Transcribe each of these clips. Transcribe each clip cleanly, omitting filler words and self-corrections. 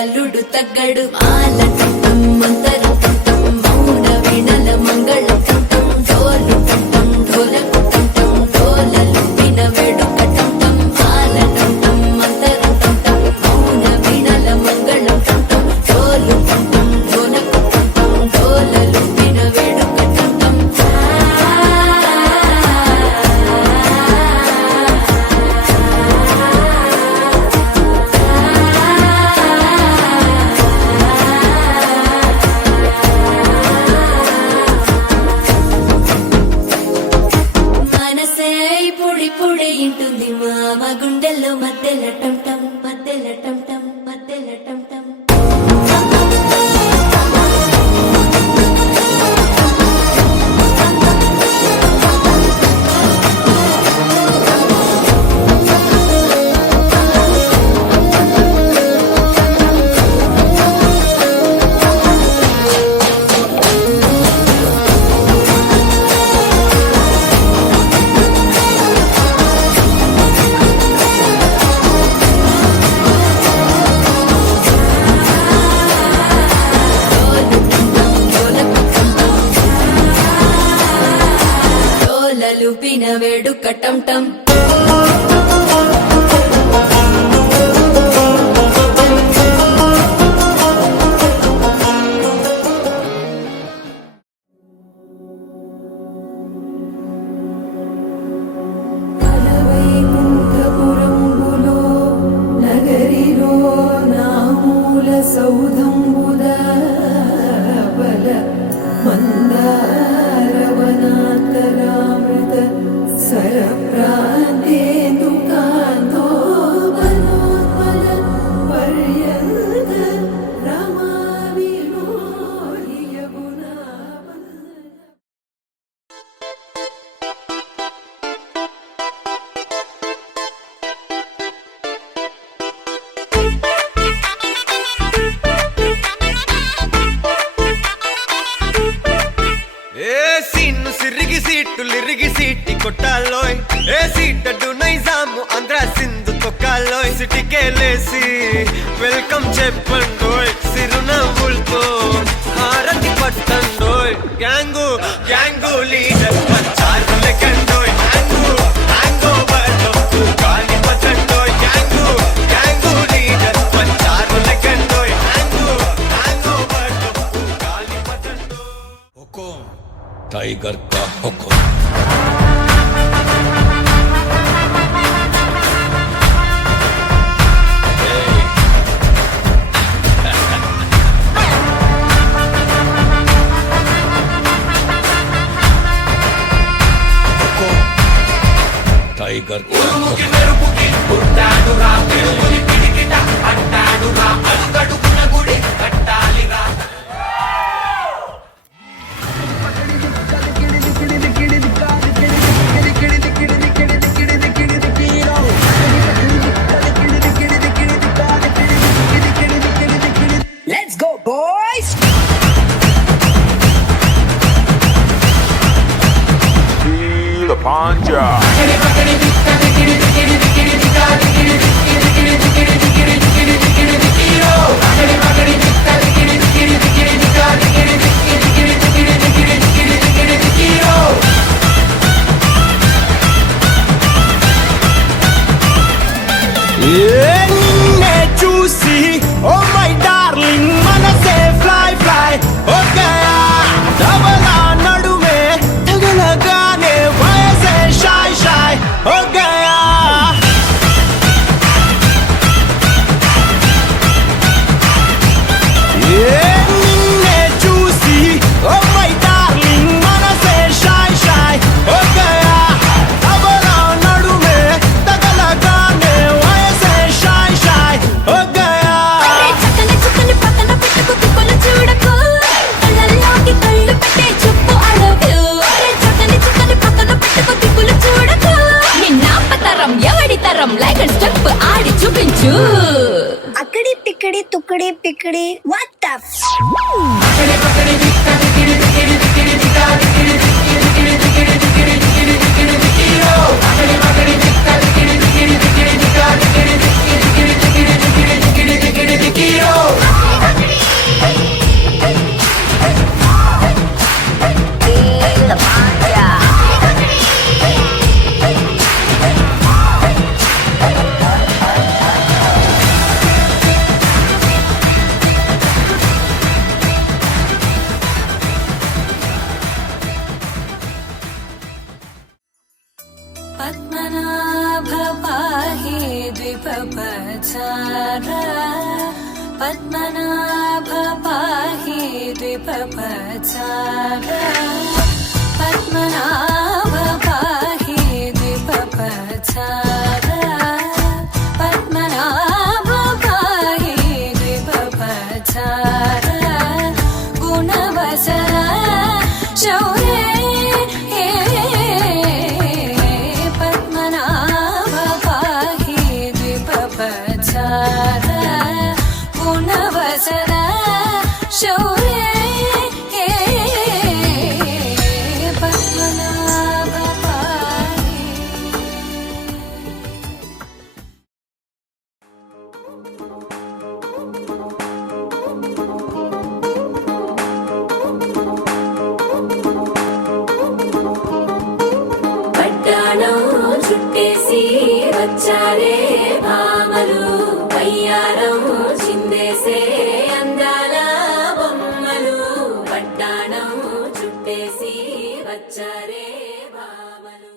అల్లుడు తగ్గడు మాల కంఠం మంతర కంఠం మౌన వీణల మంగళ కంఠం డోలు కంఠం ఢోలకు కంఠం డోలలు విన వేడుక కంఠం మాల కంఠం మంతర కంఠం మౌన వీణల మంగళ కంఠం డోలు కంఠం ఢోలకు కంఠం డోలలు విన వేడుక కంఠం ఇంటుంది మామ గుండెల్లో మధ్యల టంటం మధ్యల టంటం మధ్యల టంటం లూపిన వేడుక టంటం నగరిలో నామూల సౌధంబుద బల మందారవనాకరామృత సరప్రాంతేందు కాంతో బలోత్పల పర్యంత రమా విలోలియగునా సిరిగి సీటి కొట్టాలోయ్ ఏ సీటడు నైజాము ఆంధ్ర సింధు తొక్కాలోయ్ సిటీకేలేసి వెల్కమ్ చెప్పండోయ్ సిరునవ్వులతో హారతి పట్టండోయ్ గ్యాంగు గ్యాంగు లీడర్ పంచారు లెక్కండోయ్ హ్యాంగు హ్యాంగ్ ఓవర్ గాలి పట్టండోయ్ గ్యాంగు గ్యాంగు లీడర్ పంచారు లెక్కండోయ్ హ్యాంగు హ్యాంగ్ ఓవర్ గాలి పట్టండోయ్ హుకుం టైగర్ కా హుకుం టైగర్ ఉరుముకి మెరుపుకి పుట్టాడు రా మెరుపుని పిడికిట అట్టాడు రా అడుగడుగున గుడి కట్టాలి రా ఉక్కడి పిక్కడి తుక్కడి పిక్కడి వాట్ ద పద్మనాభ పాహి ద్విపపచార పద్మనాభ పాహి ద్విపపచార పద్మనాభ పాహి ద్విపపచార పద్మనాభ పాహి ద్విపపచార గుణవసర శౌర్య గుణవసర శౌర్య పద్మనాభ పాహి. పడ్డాణం చుట్టేసి వచ్చారే భామలు అయ్యారం చిందేసే అందాల బొమ్మలు పడ్డాణం చుట్టేసి వచ్చారే భామలు.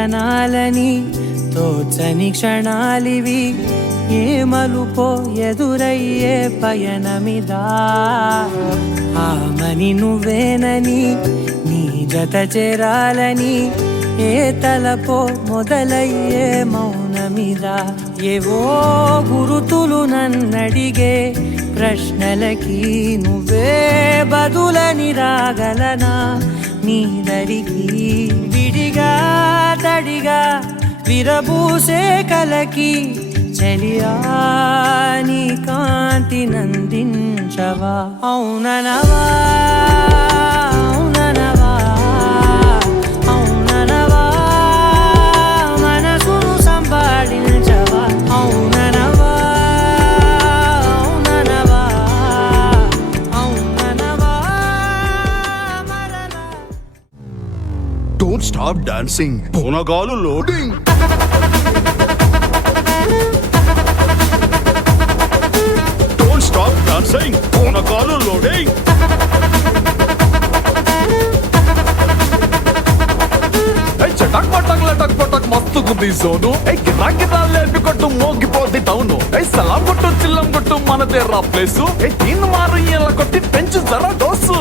అనాలని తోచని క్షణాలివి ఏ మలుపో ఎదురయ్యే పయనమిదా ఆమని నువ్వేనని నీ జత చేరాలని ఏ తలపో మొదలయ్యే మౌనమిదా ఏవో గురుతులు నన్నడిగే ప్రశ్నలకి నువ్వే బదులని రాగలనా నీ దరికి విడిగా తడిగా విరబూసే కలకి చలియా నీ కాంతి నందించవా అవుననవా అవుననవా అవుననవా మనసును సంపాదించవా అవుననవా అవుననవా అవుననవా మరలా Don't stop dancing. Bonagalu loading. Don't stop dancing. Bonagalu loading. చటక్ పటక్ లటక్ పటక్ మస్తు గుద్ది సోను గిరా గిరా లేపి కొట్టు మోగిపోద్ది టౌను సలాం కొట్టు చిల్లం కొట్టు మనదే రా ప్లేసు దీన్ని మారు ఇలా కొట్టి పెంచు జరా dose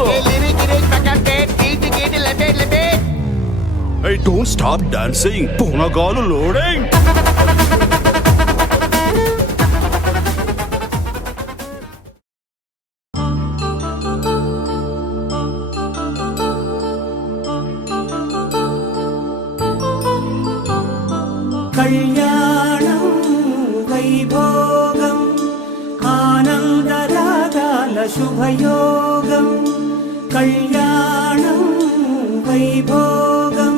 Hey, don't stop dancing. Bonagalu loading. కళ్యాణం వైభోగం ఆనందరాగాల శుభయోగం కళ్యాణం వైభోగం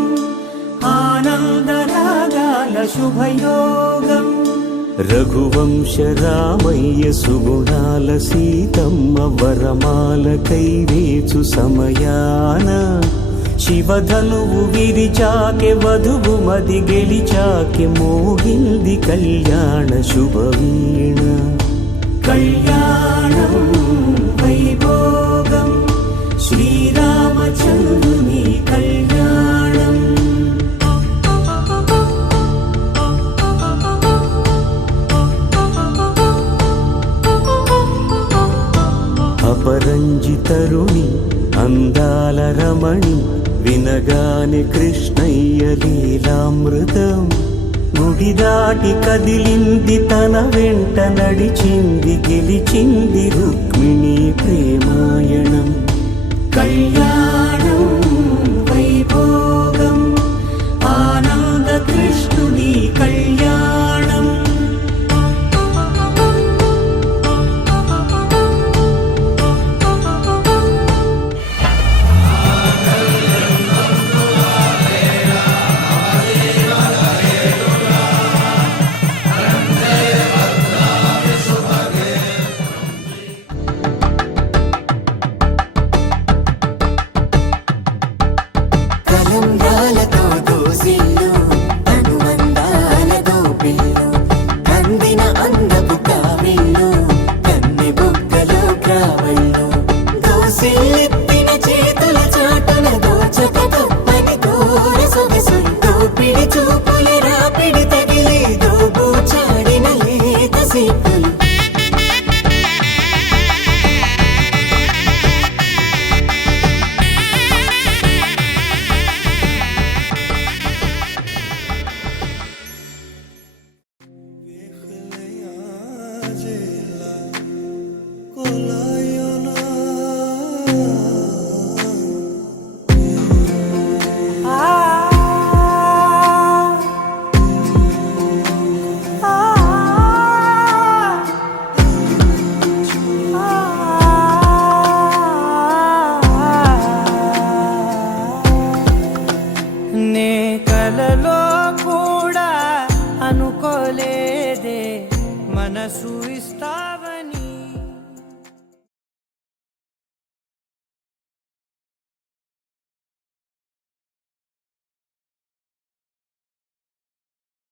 ఆనందరాగాల శుభయోగం రఘువంశ రామయ్య సుగుణాల సీతమ్మ వరమాల కైవేచు సమయాన శివధనువు విరిచాకె వధువు మది గెలిచాకె మోగింది కళ్యాణ శుభవీణ కళ్యాణం వైభోగం శ్రీరామచంద్రుని కళ్యాణం అపరంజి తరుణి అందాల రమణి వినగాని కృష్ణయ్య లీలామృతం గుడి దాటి కదిలింది తన వెంట నడిచింది గెలిచింది రుక్మిణి ప్రేమాయణం కళ్యాణం వైభోగం ఆనంద కృష్ణుని కళ్యాణం కలంబ్రాలతో దోసిల్లు అనువందాలతో పిల్లు అందిన అందపు కావిళ్ళు కన్నె బుగ్గలో క్రావళ్ళు దోసిల్లెత్తిన చేతుల చాటున దోచక తప్పని దూర సొగసులు దోపిడి చూపుల రాపిడి తగిలి దోబూచాడిన లేత సీపులు నే కలలో కూడా అనుకోలేదే మనసు ఇస్తావ